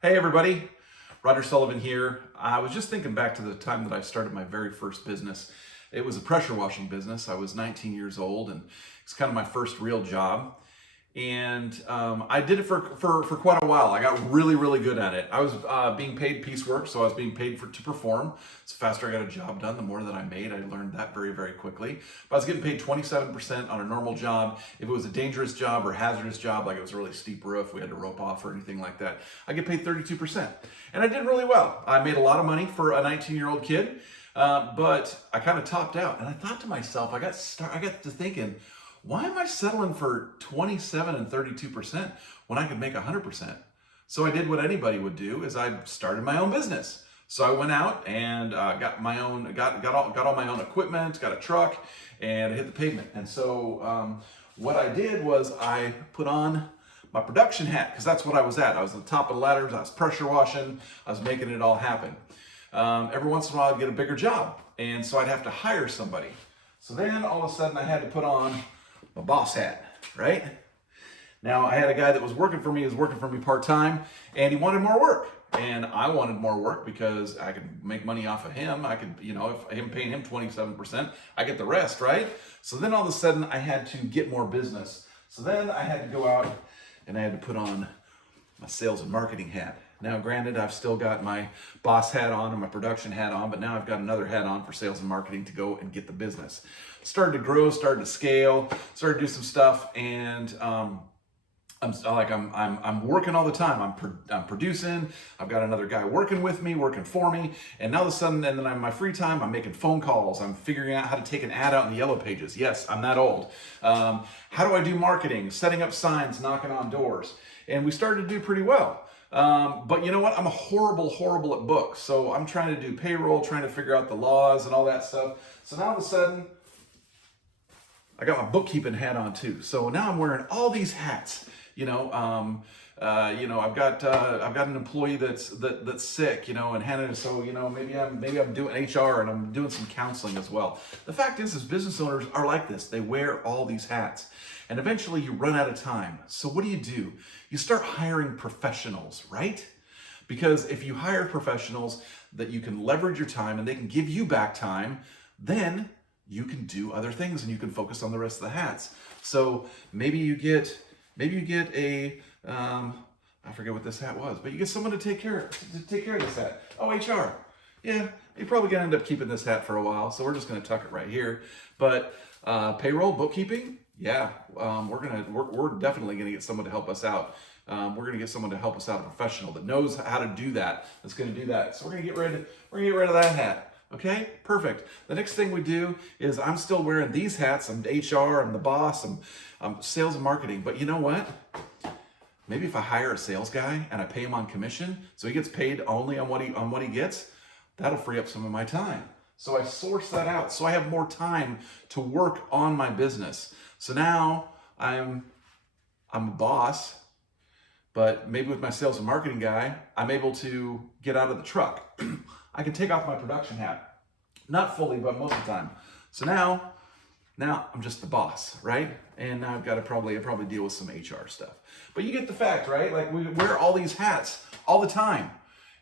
Hey everybody, Roger Sullivan here. I was just thinking back to the time that I started my very first business. It was a pressure washing business. I was 19 years old and it's kind of my first real job. And I did it for quite a while. I got really good at it. I was being paid piecework, so I was being paid to perform. So the faster I got a job done, the more that I made. I learned that very quickly. But I was getting paid 27% on a normal job. If it was a dangerous job or hazardous job, like it was a really steep roof, we had to rope off or anything like that, I get paid 32%. And I did really well. I made a lot of money for a 19-year-old kid, but I kind of topped out. And I thought to myself, I got to thinking, why am I settling for 27 and 32% when I could make 100%? So I did what anybody would do, is I started my own business. So I went out and got all my own equipment, got a truck, and I hit the pavement. And so what I did was I put on my production hat, because that's what I was at. I was at the top of the ladders, I was pressure washing, I was making it all happen. Every once in a while I'd get a bigger job, and so I'd have to hire somebody. So then all of a sudden I had to put on my boss hat, right? Now I had a guy that was working for me, part-time, and he wanted more work. And I wanted more work because I could make money off of him. I could, if I'm paying him 27%, I get the rest, right? So then all of a sudden I had to get more business. So then I had to go out and I had to put on my sales and marketing hat. Now, granted, I've still got my boss hat on and my production hat on, but now I've got another hat on for sales and marketing to go and get the business. Started to grow, started to scale, started to do some stuff, and I'm working all the time. I'm producing. I've got another guy working with me, working for me, and now all of a sudden, and then in my free time, I'm making phone calls. I'm figuring out how to take an ad out in the yellow pages. Yes, I'm that old. How do I do marketing? Setting up signs, knocking on doors, and we started to do pretty well. But you know what? I'm horrible at books. So I'm trying to do payroll, trying to figure out the laws and all that stuff. So now all of a sudden, I got my bookkeeping hat on too. So now I'm wearing all these hats. I've got an employee that's sick, and Hannah. So maybe I'm doing HR and I'm doing some counseling as well. The fact is business owners are like this. They wear all these hats, and eventually you run out of time. So what do? You start hiring professionals, right? Because if you hire professionals that you can leverage your time and they can give you back time, then you can do other things and you can focus on the rest of the hats. So maybe you get a, I forget what this hat was, but you get someone to take care of this hat. Oh, HR. Yeah, you're probably gonna end up keeping this hat for a while, so we're just gonna tuck it right here. But payroll, bookkeeping, yeah, we're definitely gonna get someone to help us out. We're gonna get someone to help us out, a professional that knows how to do that, that's gonna do that. So we're gonna get rid of that hat. Okay, perfect. The next thing we do is I'm still wearing these hats. I'm HR, I'm the boss, I'm sales and marketing. But you know what? Maybe if I hire a sales guy and I pay him on commission, so he gets paid only on what he gets, that'll free up some of my time. So I source that out, so I have more time to work on my business. So now I'm a boss, but maybe with my sales and marketing guy, I'm able to get out of the truck. I can take off my production hat. Not fully, but most of the time. So now I'm just the boss, right? And now I've got to probably deal with some HR stuff. But you get the fact, right? Like, we wear all these hats all the time.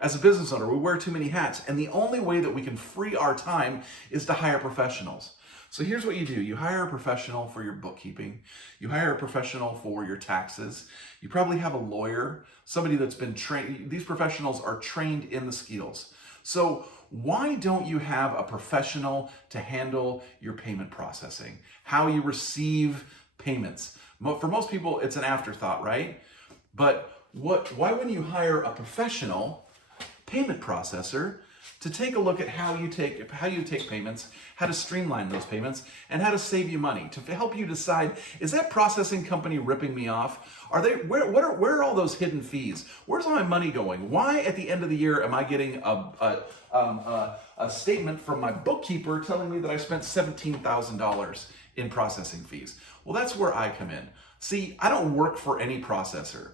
As a business owner, we wear too many hats. And the only way that we can free our time is to hire professionals. So here's what you do. You hire a professional for your bookkeeping. You hire a professional for your taxes. You probably have a lawyer, somebody that's been trained. These professionals are trained in the skills. So why don't you have a professional to handle your payment processing, how you receive payments? For most people, it's an afterthought, right? But why wouldn't you hire a professional payment processor to take a look at how you take payments, how to streamline those payments, and how to save you money, to help you decide, is that processing company ripping me off? Where are all those hidden fees? Where's all my money going? Why at the end of the year am I getting a statement from my bookkeeper telling me that I spent $17,000 in processing fees? Well, that's where I come in. See, I don't work for any processor.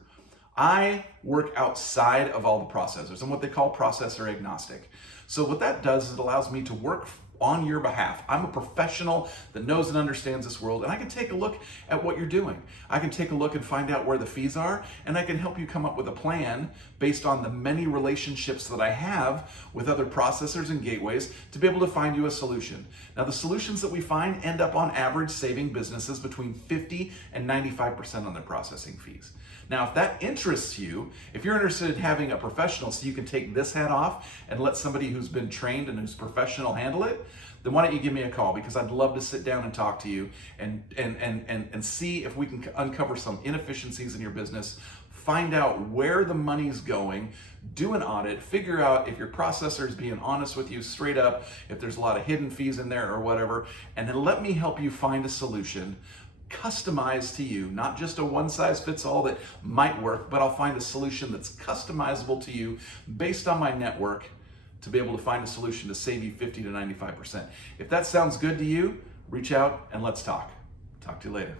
I work outside of all the processors. I'm what they call processor agnostic. So what that does is it allows me to work on your behalf. I'm a professional that knows and understands this world, and I can take a look at what you're doing. I can take a look and find out where the fees are, and I can help you come up with a plan based on the many relationships that I have with other processors and gateways to be able to find you a solution. Now, the solutions that we find end up on average saving businesses between 50 and 95% on their processing fees. Now, if that interests you, if you're interested in having a professional so you can take this hat off and let somebody who's been trained and who's professional handle it, then why don't you give me a call, because I'd love to sit down and talk to you and see if we can uncover some inefficiencies in your business, find out where the money's going, do an audit, figure out if your processor is being honest with you straight up, if there's a lot of hidden fees in there or whatever, and then let me help you find a solution customized to you, not just a one-size-fits-all that might work, but I'll find a solution that's customizable to you based on my network to be able to find a solution to save you 50 to 95%. If that sounds good to you, reach out and let's talk. Talk to you later.